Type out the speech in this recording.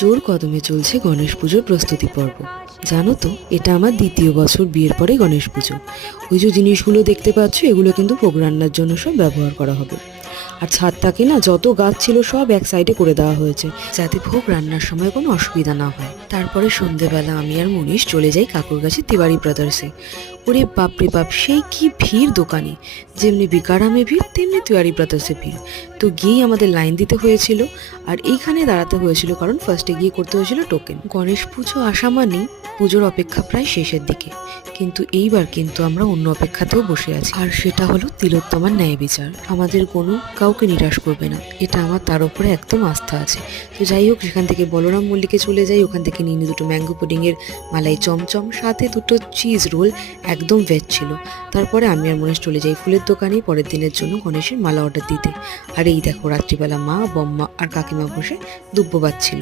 জোর কদমে চলছে গণেশ পুজোর প্রস্তুতি পর্ব। জানো তো, এটা আমার দ্বিতীয় বছর বিয়ের পরে গণেশ পুজো। ওই যে জিনিসগুলো দেখতে পাচ্ছ, এগুলো কিন্তু ভোগ রান্নার জন্য সব ব্যবহার করা হবে। আর ছাদটাকে না, যত গাছ ছিল সব এক সাইডে করে দেওয়া হয়েছে, যাতে ভোগ রান্নার সময় কোনো অসুবিধা না হয়। তারপরে সন্ধেবেলা আমি আর মনীষ চলে যাই কাকুর কাছে তিওয়ারি ব্রাদার্সে। ওরে বাপরে বাপ, সেই কি ভিড় দোকানে! যেমনি বিকারামে ভিড়, তেমনি তিওয়ারি ব্রাদার্সে ভিড়। তো গিয়েই আমাদের লাইন দিতে হয়েছিল, আর এইখানে দাঁড়াতে হয়েছিল কারণ ফার্স্টে গিয়ে করতে হয়েছিল টোকেন। গণেশ পুজো আসা মানেই পুজোর অপেক্ষা প্রায় শেষের দিকে, কিন্তু এইবার কিন্তু আমরা অন্য অপেক্ষাতেও বসে আছি, আর সেটা হলো তিলোত্তমার ন্যায় বিচার। আমাদের কোনো কাউকে নিরাশ করবে না, এটা আমার তার উপরে একদম আস্থা আছে। তো যাই হোক, সেখান থেকে বলরাম মল্লিকে চলে যাই, ওখান থেকে নিয়ে দুটো ম্যাঙ্গো পুডিংয়ের মালাই চমচম, সাথে দুটো চিজ রোল, একদম ভেজ ছিল। তারপরে আমি আর মনীষ চলে যাই ফুলের দোকানে পরের দিনের জন্য গণেশের মালা অর্ডার দিতে। আর এই দেখো, রাত্রিবেলা মা, বম্মা আর কাকিমা বসে দুব্বো বাজছিল।